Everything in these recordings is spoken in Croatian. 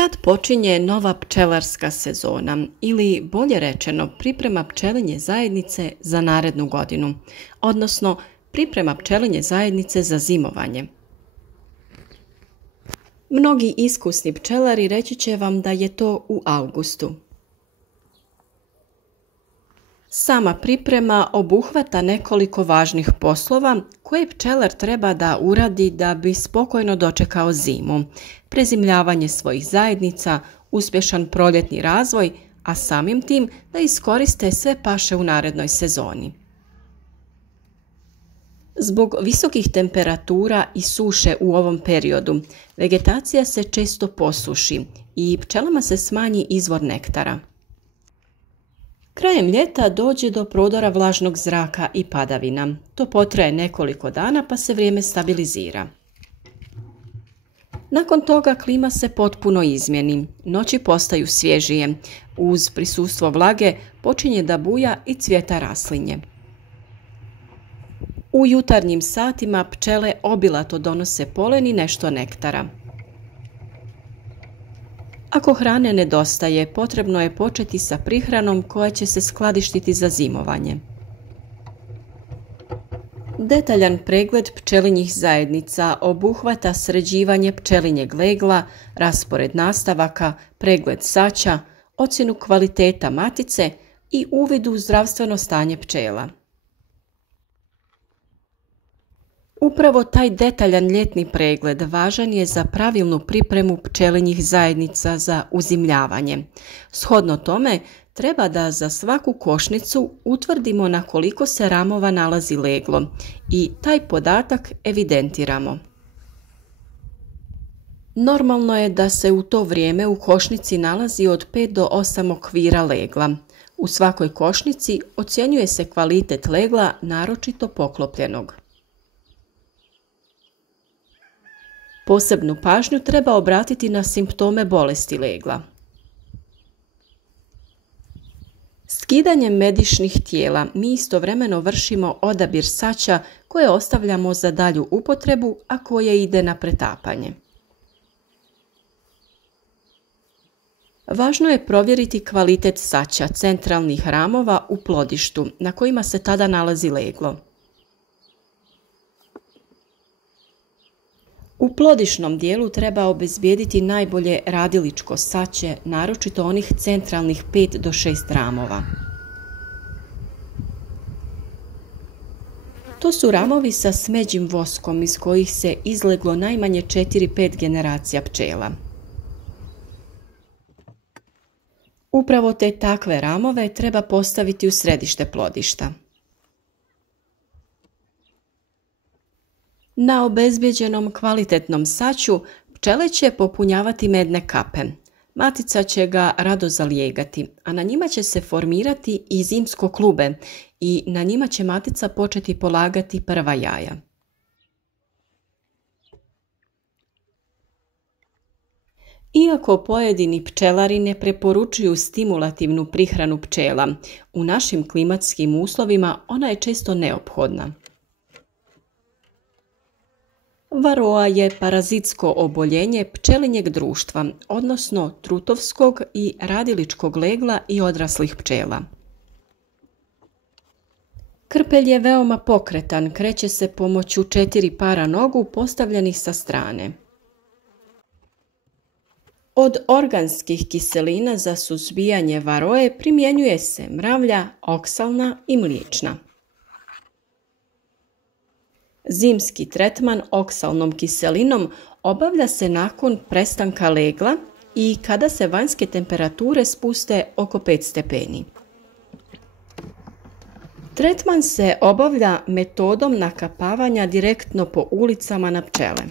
Kad počinje nova pčelarska sezona ili bolje rečeno priprema pčelinje zajednice za narednu godinu, odnosno priprema pčelinje zajednice za zimovanje? Mnogi iskusni pčelari reći će vam da je to u avgustu. Sama priprema obuhvata nekoliko važnih poslova koje pčelar treba da uradi da bi spokojno dočekao zimu, prezimljavanje svojih zajednica, uspješan proljetni razvoj, a samim tim da iskoriste sve paše u narednoj sezoni. Zbog visokih temperatura i suše u ovom periodu, vegetacija se često posuši i pčelama se smanji izvor nektara. Krajem ljeta dođe do prodora vlažnog zraka i padavina. To potraje nekoliko dana pa se vrijeme stabilizira. Nakon toga klima se potpuno izmjeni, noći postaju svježije, uz prisustvo vlage počinje da buja i cvjeta raslinje. U jutarnjim satima pčele obilato donose polen i nešto nektara. Ako hrane nedostaje, potrebno je početi sa prihranom koja će se skladištiti za zimovanje. Detaljan pregled pčelinjih zajednica obuhvata sređivanje pčelinjeg legla, raspored nastavaka, pregled saća, ocjenu kvaliteta matice i uvid u zdravstveno stanje pčela. Upravo taj detaljan ljetni pregled važan je za pravilnu pripremu pčelinjih zajednica za uzimljavanje. Shodno tome, treba da za svaku košnicu utvrdimo na koliko se ramova nalazi leglo i taj podatak evidentiramo. Normalno je da se u to vrijeme u košnici nalazi od 5 do 8 okvira legla. U svakoj košnici ocjenjuje se kvalitet legla naročito poklopljenog. Posebnu pažnju treba obratiti na simptome bolesti legla. Skidanjem medišnih tijela mi istovremeno vršimo odabir saća koje ostavljamo za dalju upotrebu, a koje ide na pretapanje. Važno je provjeriti kvalitet saća centralnih ramova u plodištu na kojima se tada nalazi leglo. U plodišnom dijelu treba obezbijediti najbolje radiličko saće, naročito onih centralnih 5 do 6 ramova. To su ramovi sa smeđim voskom iz kojih se izleglo najmanje 4-5 generacija pčela. Upravo te takve ramove treba postaviti u središte plodišta. Na obezbijeđenom kvalitetnom saću pčele će popunjavati medne kape. Matica će ga rado zalijegati, a na njima će se formirati i zimsko klube i na njima će matica početi polagati prva jaja. Iako pojedini pčelari ne preporučuju stimulativnu prihranu pčela, u našim klimatskim uslovima ona je često neophodna. Varoa je parazitsko oboljenje pčelinjeg društva, odnosno trutovskog i radiličkog legla i odraslih pčela. Krpelj je veoma pokretan, kreće se pomoću 4 para nogu postavljenih sa strane. Od organskih kiselina za suzbijanje varoe primjenjuje se mravlja, oksalna i mliječna. Zimski tretman oksalnom kiselinom obavlja se nakon prestanka legla i kada se vanjske temperature spuste oko 5 stepeni. Tretman se obavlja metodom nakapavanja direktno po ulicama na pčele.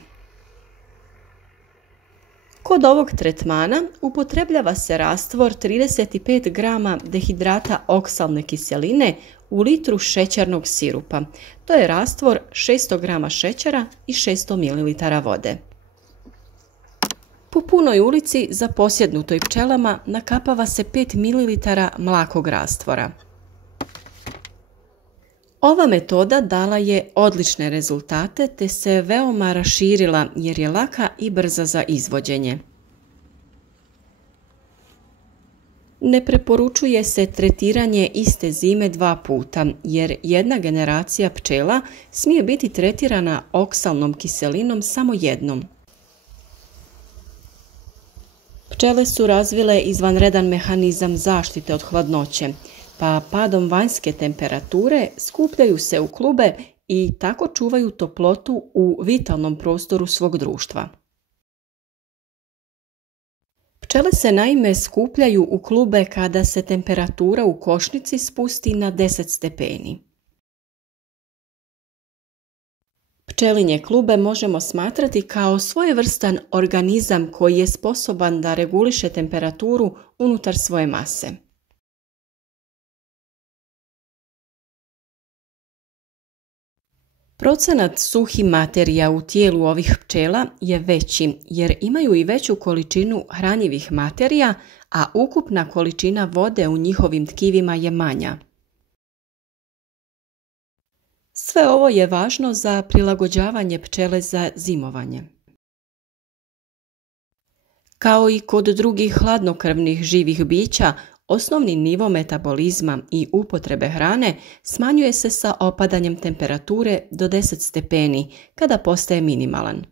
Kod ovog tretmana upotrebljava se rastvor 35 grama dehidrata oksalne kiseline u litru šećernog sirupa. To je rastvor 600 grama šećera i 600 ml vode. Po punoj ulici za posjednutoj pčelama nakapava se 5 ml mlakog rastvora. Ova metoda dala je odlične rezultate te se veoma raširila jer je laka i brza za izvođenje. Ne preporučuje se tretiranje iste zime 2 puta, jer jedna generacija pčela smije biti tretirana oksalnom kiselinom samo jednom. Pčele su razvile izvanredan mehanizam zaštite od hladnoće, pa padom vanjske temperature skupljaju se u klube i tako čuvaju toplotu u vitalnom prostoru svog društva. Pčele se naime skupljaju u klube kada se temperatura u košnici spusti na 10 stepeni. Pčelinje klube možemo smatrati kao svojevrstan organizam koji je sposoban da reguliše temperaturu unutar svoje mase. Procenat suhih materija u tijelu ovih pčela je veći jer imaju i veću količinu hranjivih materija, a ukupna količina vode u njihovim tkivima je manja. Sve ovo je važno za prilagođavanje pčele za zimovanje. Kao i kod drugih hladnokrvnih živih bića, osnovni nivo metabolizma i upotrebe hrane smanjuje se sa opadanjem temperature do 10 stepeni kada postaje minimalan.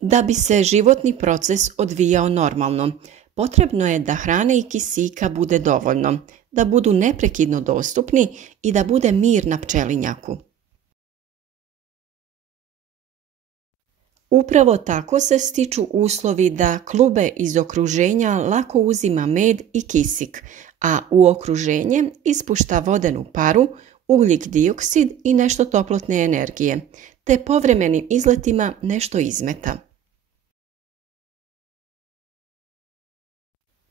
Da bi se životni proces odvijao normalno, potrebno je da hrane i kisika bude dovoljno, da budu neprekidno dostupni i da bude mir na pčelinjaku. Upravo tako se stiču uslovi da klube iz okruženja lako uzima med i kisik, a u okruženje ispušta vodenu paru, ugljik dioksid i nešto toplotne energije, te povremenim izletima nešto izmeta.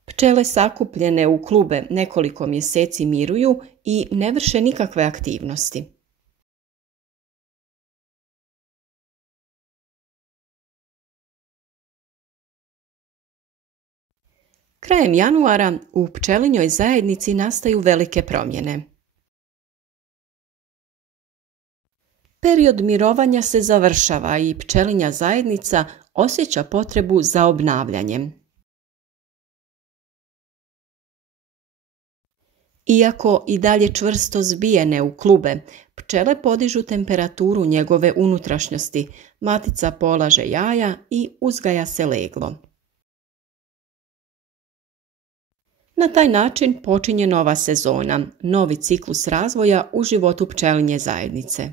Pčele sakupljene u klube nekoliko mjeseci miruju i ne vrše nikakve aktivnosti. Krajem januara u pčelinjoj zajednici nastaju velike promjene. Period mirovanja se završava i pčelinja zajednica osjeća potrebu za obnavljanjem. Iako i dalje čvrsto zbijene u klube, pčele podižu temperaturu njegove unutrašnjosti, matica polaže jaja i uzgaja se leglo. Na taj način počinje nova sezona, novi ciklus razvoja u životu pčelinje zajednice.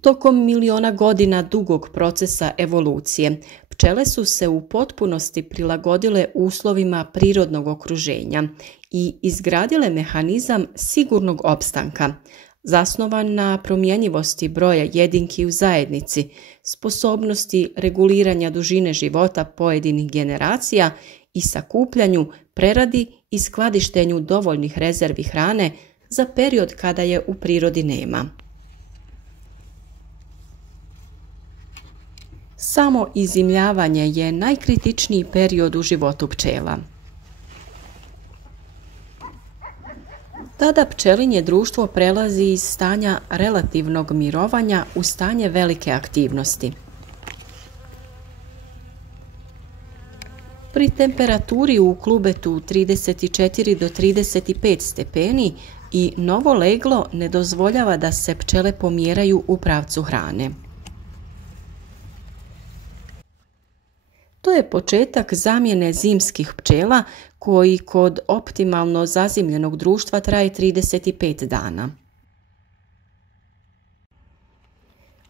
Tokom miliona godina dugog procesa evolucije, pčele su se u potpunosti prilagodile uslovima prirodnog okruženja i izgradile mehanizam sigurnog opstanka, zasnovan na promjenjivosti broja jedinki u zajednici, sposobnosti reguliranja dužine života pojedinih generacija i sakupljanju, preradi i skladištenju dovoljnih rezervi hrane za period kada je u prirodi nema. Samo izimljavanje je najkritičniji period u životu pčela. Tada pčelinje društvo prelazi iz stanja relativnog mirovanja u stanje velike aktivnosti. Pri temperaturi u klubetu 34 do 35 stepeni i novo leglo ne dozvoljava da se pčele pomjeraju u pravcu hrane. To je početak zamjene zimskih pčela koji kod optimalno zazimljenog društva traje 35 dana.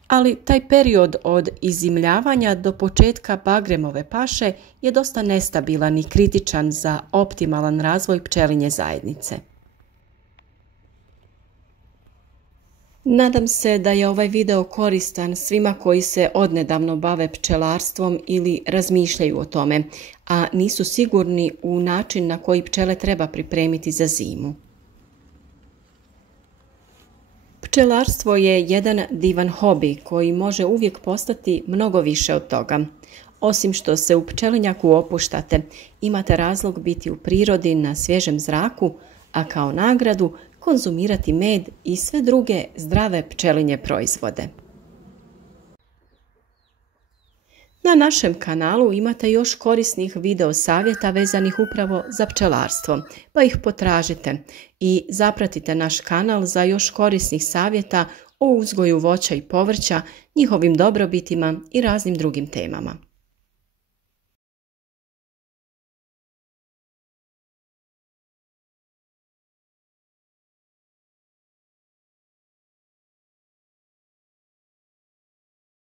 Ali taj period od izimljavanja do početka bagremove paše je dosta nestabilan i kritičan za optimalan razvoj pčelinje zajednice. Nadam se da je ovaj video koristan svima koji se odnedavno bave pčelarstvom ili razmišljaju o tome, a nisu sigurni u način na koji pčele treba pripremiti za zimu. Pčelarstvo je jedan divan hobi koji može uvijek postati mnogo više od toga. Osim što se u pčelinjaku opuštate, imate razlog biti u prirodi na svježem zraku, a kao nagradu konzumirati med i sve druge zdrave pčelinje proizvode. Na našem kanalu imate još korisnih video savjeta vezanih upravo za pčelarstvo, pa ih potražite i zapratite naš kanal za još korisnih savjeta o uzgoju voća i povrća, njihovim dobrobitima i raznim drugim temama.